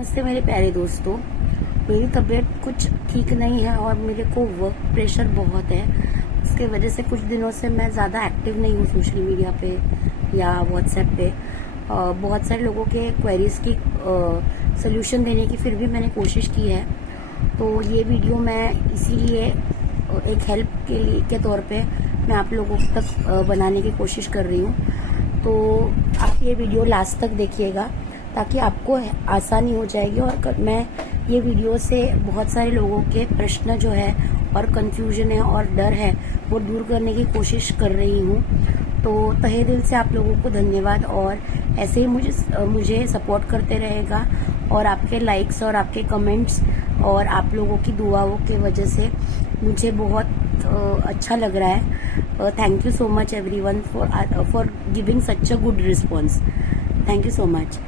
नमस्ते मेरे प्यारे दोस्तों। मेरी तबीयत कुछ ठीक नहीं है और मेरे को वर्क प्रेशर बहुत है। इसके वजह से कुछ दिनों से मैं ज़्यादा एक्टिव नहीं हूँ सोशल मीडिया पे या व्हाट्सएप पे। बहुत सारे लोगों के क्वेरीज़ की सल्यूशन देने की फिर भी मैंने कोशिश की है। तो ये वीडियो मैं इसीलिए एक हेल्प के तौर पे मैं आप लोगों तक बनाने की कोशिश कर रही हूँ। तो आप ये वीडियो लास्ट तक देखिएगा ताकि आपको आसानी हो जाएगी। और मैं ये वीडियो से बहुत सारे लोगों के प्रश्न जो है और कंफ्यूजन है और डर है वो दूर करने की कोशिश कर रही हूँ। तो तहे दिल से आप लोगों को धन्यवाद और ऐसे ही मुझे सपोर्ट करते रहेगा। और आपके लाइक्स और आपके कमेंट्स और आप लोगों की दुआओं की वजह से मुझे बहुत अच्छा लग रहा है। Thank you so much everyone for giving such a good response. Thank you so much.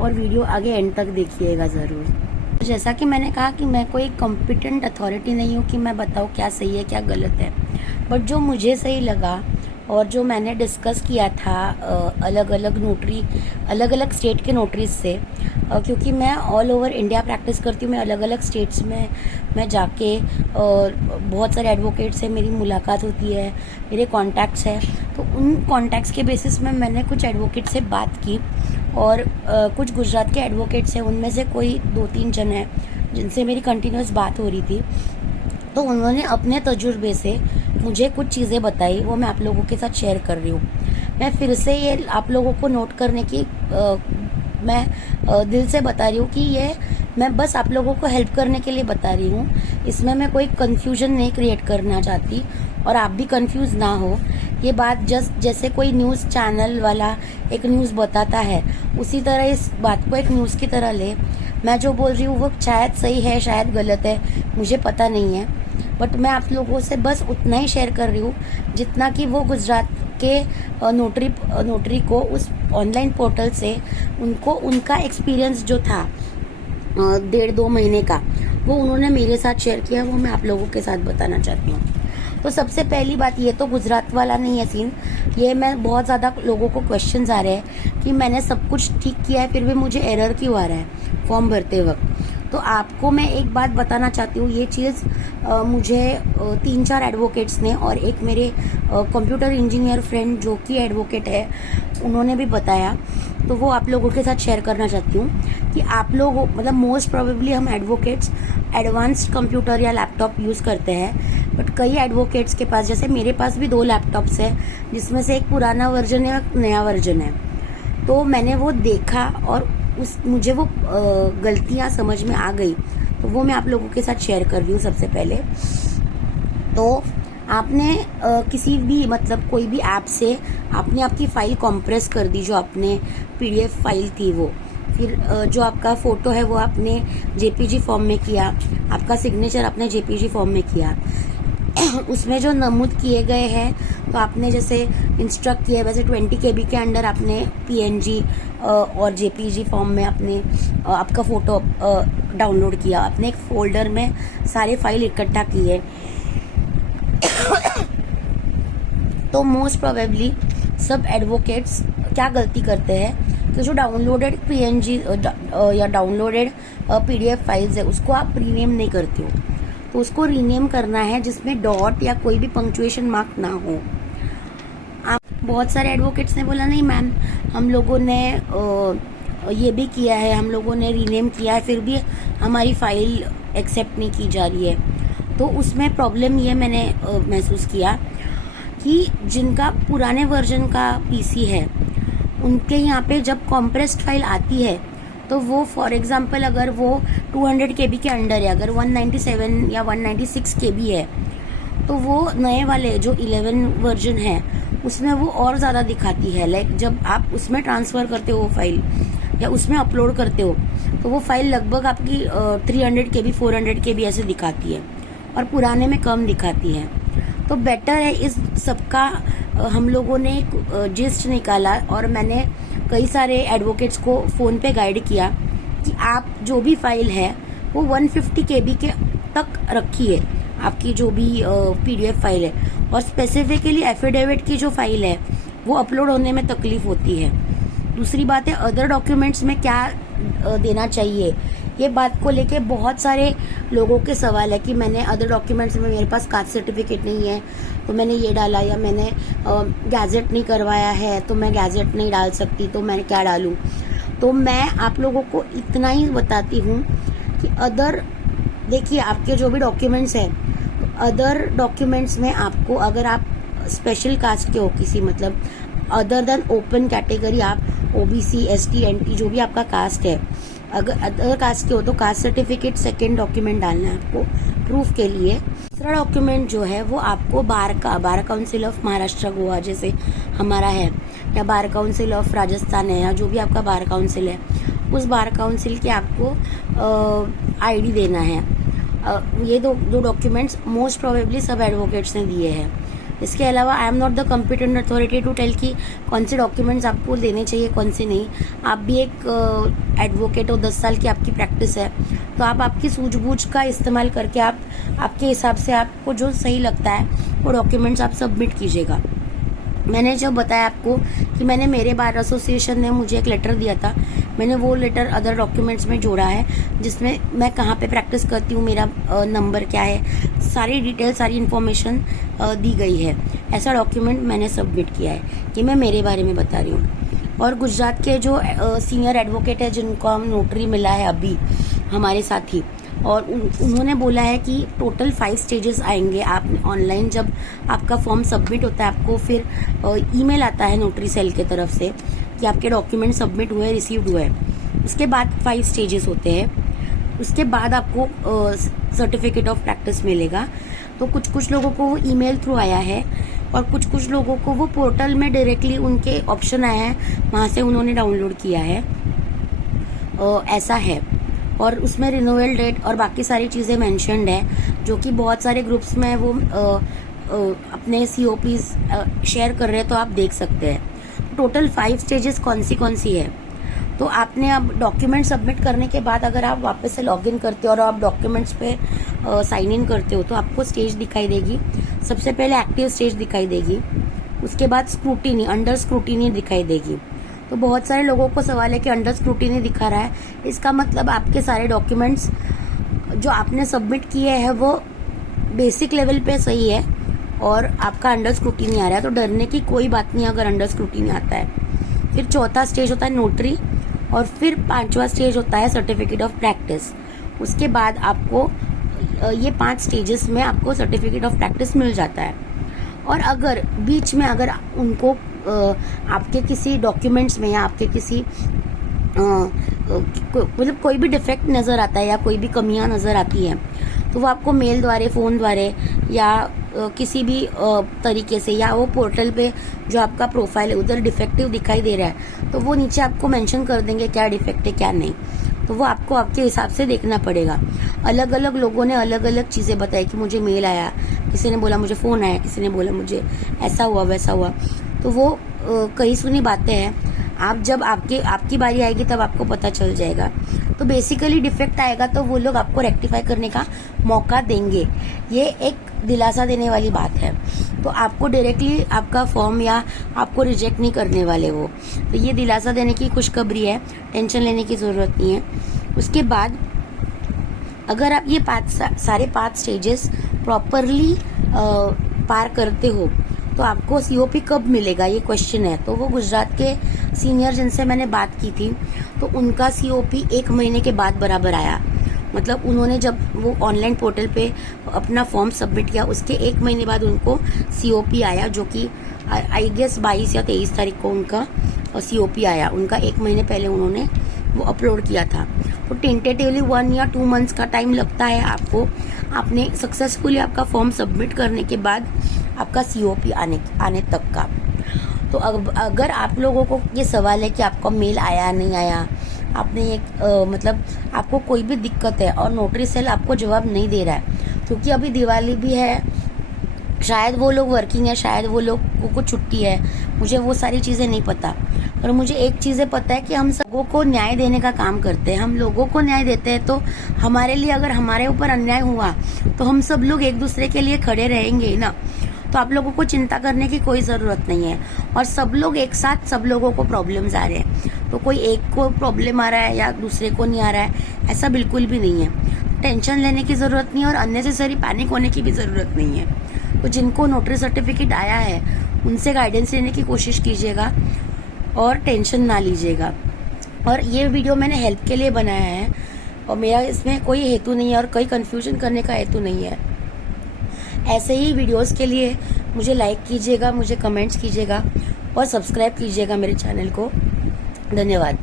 और वीडियो आगे एंड तक देखिएगा ज़रूर। जैसा कि मैंने कहा कि मैं कोई कॉम्पिटेंट अथॉरिटी नहीं हूँ कि मैं बताऊँ क्या सही है क्या गलत है, बट जो मुझे सही लगा और जो मैंने डिस्कस किया था अलग अलग स्टेट के नोटरीज से, क्योंकि मैं ऑल ओवर इंडिया प्रैक्टिस करती हूँ। मैं अलग अलग स्टेट्स में मैं जाके बहुत सारे एडवोकेट से मेरी मुलाकात होती है, मेरे कॉन्टैक्ट्स हैं। तो उन कॉन्टैक्ट्स के बेसिस में मैंने कुछ एडवोकेट से बात की और कुछ गुजरात के एडवोकेट्स हैं, उनमें से कोई 2-3 जन हैं जिनसे मेरी कंटिन्यूस बात हो रही थी। तो उन्होंने अपने तजुर्बे से मुझे कुछ चीज़ें बताई, वो मैं आप लोगों के साथ शेयर कर रही हूँ। मैं फिर से ये आप लोगों को नोट करने की मैं दिल से बता रही हूँ कि ये मैं बस आप लोगों को हेल्प करने के लिए बता रही हूँ। इसमें मैं कोई कन्फ्यूजन नहीं क्रिएट करना चाहती और आप भी कंफ्यूज ना हो। ये बात जस्ट जैसे कोई न्यूज़ चैनल वाला एक न्यूज़ बताता है, उसी तरह इस बात को एक न्यूज़ की तरह ले। मैं जो बोल रही हूँ वो शायद सही है शायद गलत है, मुझे पता नहीं है, बट मैं आप लोगों से बस उतना ही शेयर कर रही हूँ जितना कि वो गुजरात के नोटरी को उस ऑनलाइन पोर्टल से उनको उनका एक्सपीरियंस जो था 1.5-2 महीने का, वो उन्होंने मेरे साथ शेयर किया, वो मैं आप लोगों के साथ बताना चाहती हूँ। तो सबसे पहली बात, ये तो गुजरात वाला नहीं है सीन। ये मैं बहुत ज़्यादा लोगों को क्वेश्चंस आ रहे हैं कि मैंने सब कुछ ठीक किया है फिर भी मुझे एरर क्यों आ रहा है फॉर्म भरते वक्त। तो आपको मैं एक बात बताना चाहती हूँ, ये चीज़ मुझे 3-4 एडवोकेट्स ने और एक मेरे कंप्यूटर इंजीनियर फ्रेंड जो कि एडवोकेट है उन्होंने भी बताया। तो वो आप लोगों के साथ शेयर करना चाहती हूँ कि आप लोग मतलब मोस्ट प्रोबेबली हम एडवोकेट्स एडवांस्ड कंप्यूटर या लैपटॉप यूज़ करते हैं, बट कई एडवोकेट्स के पास, जैसे मेरे पास भी 2 लैपटॉप्स है जिसमें से एक पुराना वर्जन है एक नया वर्जन है। तो मैंने वो देखा और मुझे वो गलतियाँ समझ में आ गई, तो वो मैं आप लोगों के साथ शेयर कर रही हूँ। सबसे पहले तो आपने किसी भी मतलब कोई भी ऐप से आपने आपकी फ़ाइल कॉम्प्रेस कर दी, जो आपने PDF फाइल थी वो, फिर जो आपका फ़ोटो है वो आपने JPG फॉर्म में किया, आपका सिग्नेचर आपने JPG फॉर्म में किया। उसमें जो नमूद किए गए हैं तो आपने जैसे इंस्ट्रक्ट किया है वैसे 20 KB के अंडर आपने PNG और JPG फॉर्म में आपने आपका फ़ोटो डाउनलोड किया, आपने एक फ़ोल्डर में सारे फाइल इकट्ठा किए। तो मोस्ट प्रोबेबली सब एडवोकेट्स क्या गलती करते हैं कि जो डाउनलोडेड PNG या डाउनलोडेड PDF फाइल्स है उसको आप रीनेम नहीं करते हो। तो उसको रीनेम करना है जिसमें डॉट या कोई भी पंक्चुएशन मार्क ना हो। आप बहुत सारे एडवोकेट्स ने बोला नहीं मैम हम लोगों ने ये भी किया है, हम लोगों ने रीनेम किया है फिर भी हमारी फ़ाइल एक्सेप्ट नहीं की जा रही है। तो उसमें प्रॉब्लम ये मैंने महसूस किया कि जिनका पुराने वर्जन का PC है उनके यहाँ पे जब कॉम्प्रेस्ड फाइल आती है तो वो फॉर एग्जांपल अगर वो 200 KB के अंडर है, अगर 197 या 196 KB है, तो वो नए वाले जो 11 वर्जन है उसमें वो और ज़्यादा दिखाती है। लाइक जब आप उसमें ट्रांसफ़र करते हो फाइल या उसमें अपलोड करते हो तो वो फाइल लगभग आपकी 300 KB 400 KB ऐसे दिखाती है और पुराने में कम दिखाती है। तो बेटर है इस सबका हम लोगों ने जिस्ट निकाला और मैंने कई सारे एडवोकेट्स को फ़ोन पे गाइड किया कि आप जो भी फाइल है वो 150 KB के तक रखिए, आपकी जो भी PDF फाइल है। और स्पेसिफिकली एफिडेविट की जो फाइल है वो अपलोड होने में तकलीफ़ होती है। दूसरी बात है अदर डॉक्यूमेंट्स में क्या देना चाहिए, ये बात को लेके बहुत सारे लोगों के सवाल है कि मैंने अदर डॉक्यूमेंट्स में मेरे पास कास्ट सर्टिफिकेट नहीं है तो मैंने ये डाला, या मैंने गैजेट नहीं करवाया है तो मैं गैजेट नहीं डाल सकती, तो मैं क्या डालूं। तो मैं आप लोगों को इतना ही बताती हूँ कि देखिए आपके जो भी डॉक्यूमेंट्स हैं, अदर डॉक्यूमेंट्स में आपको, अगर आप स्पेशल कास्ट के हो किसी, मतलब अदर देन ओपन कैटेगरी, आप ओबीसी, एसटी, एनटी, जो भी आपका कास्ट है, अगर अदर कास्ट के हो तो कास्ट सर्टिफिकेट सेकेंड डॉक्यूमेंट डालना है आपको प्रूफ के लिए। तीसरा डॉक्यूमेंट जो है वो आपको bar council of Maharashtra Goa जैसे हमारा है, या बार काउंसिल ऑफ राजस्थान है, या जो भी आपका बार काउंसिल है, उस बार काउंसिल के आपको आईडी देना है। ये दो डॉक्यूमेंट्स मोस्ट प्रोबेबली सब एडवोकेट्स ने दिए हैं। इसके अलावा I am not the competent authority to tell कि कौन से डॉक्यूमेंट्स आपको देने चाहिए कौन से नहीं। आप भी एक एडवोकेट हो, 10 साल की आपकी प्रैक्टिस है, तो आप आपकी सूझबूझ का इस्तेमाल करके आप आपके हिसाब से आपको जो सही लगता है वो डॉक्यूमेंट्स आप सबमिट कीजिएगा। मैंने जब बताया आपको कि मैंने मेरे बार एसोसिएशन ने मुझे एक लेटर दिया था, मैंने वो लेटर अदर डॉक्यूमेंट्स में जोड़ा है, जिसमें मैं कहाँ पे प्रैक्टिस करती हूँ, मेरा नंबर क्या है, सारी डिटेल, सारी इन्फॉर्मेशन दी गई है। ऐसा डॉक्यूमेंट मैंने सबमिट किया है, ये मैं मेरे बारे में बता रही हूँ। और गुजरात के जो सीनियर एडवोकेट है जिनको हम नोटरी मिला है अभी हमारे साथ ही, और उन्होंने बोला है कि टोटल 5 स्टेजेस आएंगे। आप ऑनलाइन जब आपका फॉर्म सबमिट होता है, आपको फिर ईमेल आता है नोटरी सेल के तरफ से कि आपके डॉक्यूमेंट सबमिट हुए, रिसीव्ड हुए। उसके बाद 5 स्टेजेस होते हैं। उसके बाद आपको सर्टिफिकेट ऑफ प्रैक्टिस मिलेगा। तो कुछ लोगों को वो ईमेल थ्रू आया है, और कुछ लोगों को वो पोर्टल में डायरेक्टली उनके ऑप्शन आया है, वहाँ से उन्होंने डाउनलोड किया है। ऐसा है। और उसमें रिन्यूअल डेट और बाकी सारी चीज़ें मेंशन्ड है, जो कि बहुत सारे ग्रुप्स में वो अपने COPs शेयर कर रहे हैं, तो आप देख सकते हैं। टोटल 5 स्टेजेस कौन सी है। तो आपने अब डॉक्यूमेंट सबमिट करने के बाद अगर आप वापस से लॉगिन करते हो और आप डॉक्यूमेंट्स पे साइन इन करते हो, तो आपको स्टेज दिखाई देगी। सबसे पहले एक्टिव स्टेज दिखाई देगी, उसके बाद स्क्रूटिनी, अंडर स्क्रूटिनी दिखाई देगी। तो बहुत सारे लोगों को सवाल है कि अंडर स्क्रूटिनी दिखा रहा है, इसका मतलब आपके सारे डॉक्यूमेंट्स जो आपने सबमिट किए हैं वो बेसिक लेवल पे सही है और आपका अंडर स्क्रूटिनी आ रहा है। तो डरने की कोई बात नहीं अगर अंडर स्क्रूटिनी आता है। फिर चौथा स्टेज होता है नोटरी, और फिर 5वां स्टेज होता है सर्टिफिकेट ऑफ प्रैक्टिस। उसके बाद आपको ये 5 स्टेजेस में आपको सर्टिफिकेट ऑफ प्रैक्टिस मिल जाता है। और अगर बीच में अगर उनको आपके किसी डॉक्यूमेंट्स में या आपके किसी मतलब कोई भी डिफेक्ट नज़र आता है या कोई भी कमियां नज़र आती हैं, तो वो आपको मेल द्वारा, फ़ोन द्वारा या किसी भी तरीके से, या वो पोर्टल पे जो आपका प्रोफाइल है उधर डिफेक्टिव दिखाई दे रहा है, तो वो नीचे आपको मेंशन कर देंगे क्या डिफेक्ट है क्या नहीं। तो वो आपको आपके हिसाब से देखना पड़ेगा। अलग अलग लोगों ने अलग अलग चीज़ें बताई कि मुझे मेल आया, किसी ने बोला मुझे फ़ोन आया, किसी ने बोला मुझे ऐसा हुआ वैसा हुआ। तो वो कही सुनी बातें हैं। आप जब आपकी बारी आएगी तब आपको पता चल जाएगा। तो बेसिकली डिफेक्ट आएगा तो वो लोग आपको रेक्टिफाई करने का मौका देंगे। ये एक दिलासा देने वाली बात है। तो आपको डायरेक्टली आपका फॉर्म या आपको रिजेक्ट नहीं करने वाले वो। तो ये दिलासा देने की खुशखबरी है, टेंशन लेने की ज़रूरत नहीं है। उसके बाद अगर आप ये सारे 5 स्टेजेस प्रॉपरली पार करते हो तो आपको COP कब मिलेगा, ये क्वेश्चन है। तो वो गुजरात के सीनियर जिनसे मैंने बात की थी, तो उनका COP 1 महीने के बाद बराबर आया। मतलब उन्होंने जब वो ऑनलाइन पोर्टल पे अपना फॉर्म सबमिट किया, उसके 1 महीने बाद उनको COP आया, जो कि आई गेस 22 या 23 तारीख को उनका COP आया। उनका 1 महीने पहले उन्होंने वो अपलोड किया था। तो टेंटेटिवली 1 या 2 मंथ्स का टाइम लगता है आपको, आपने सक्सेसफुली आपका फॉर्म सबमिट करने के बाद आपका COP आने तक का। तो अगर आप लोगों को ये सवाल है कि आपका मेल आया नहीं आया, आपने एक मतलब आपको कोई भी दिक्कत है और नोटरी सेल आपको जवाब नहीं दे रहा है, क्योंकि अभी दिवाली भी है, शायद वो लोग वर्किंग है, शायद वो लोग को छुट्टी है, मुझे वो सारी चीज़ें नहीं पता। पर मुझे एक चीज़ें पता है कि हम सबों को न्याय देने का काम करते हैं। हम लोगों को न्याय देते हैं, तो हमारे लिए अगर हमारे ऊपर अन्याय हुआ तो हम सब लोग एक दूसरे के लिए खड़े रहेंगे ही ना। तो आप लोगों को चिंता करने की कोई ज़रूरत नहीं है। और सब लोग एक साथ, सब लोगों को प्रॉब्लम्स आ रहे हैं, तो कोई एक को प्रॉब्लम आ रहा है या दूसरे को नहीं आ रहा है, ऐसा बिल्कुल भी नहीं है। टेंशन लेने की ज़रूरत नहीं है और अननेसेसरी पैनिक होने की भी ज़रूरत नहीं है। तो जिनको नोटरी सर्टिफिकेट आया है उनसे गाइडेंस लेने की कोशिश कीजिएगा और टेंशन ना लीजिएगा। और ये वीडियो मैंने हेल्प के लिए बनाया है और मेरा इसमें कोई हेतु नहीं है और कोई कंफ्यूजन करने का हेतु नहीं है। ऐसे ही वीडियोस के लिए मुझे लाइक कीजिएगा, मुझे कमेंट्स कीजिएगा और सब्सक्राइब कीजिएगा मेरे चैनल को। धन्यवाद।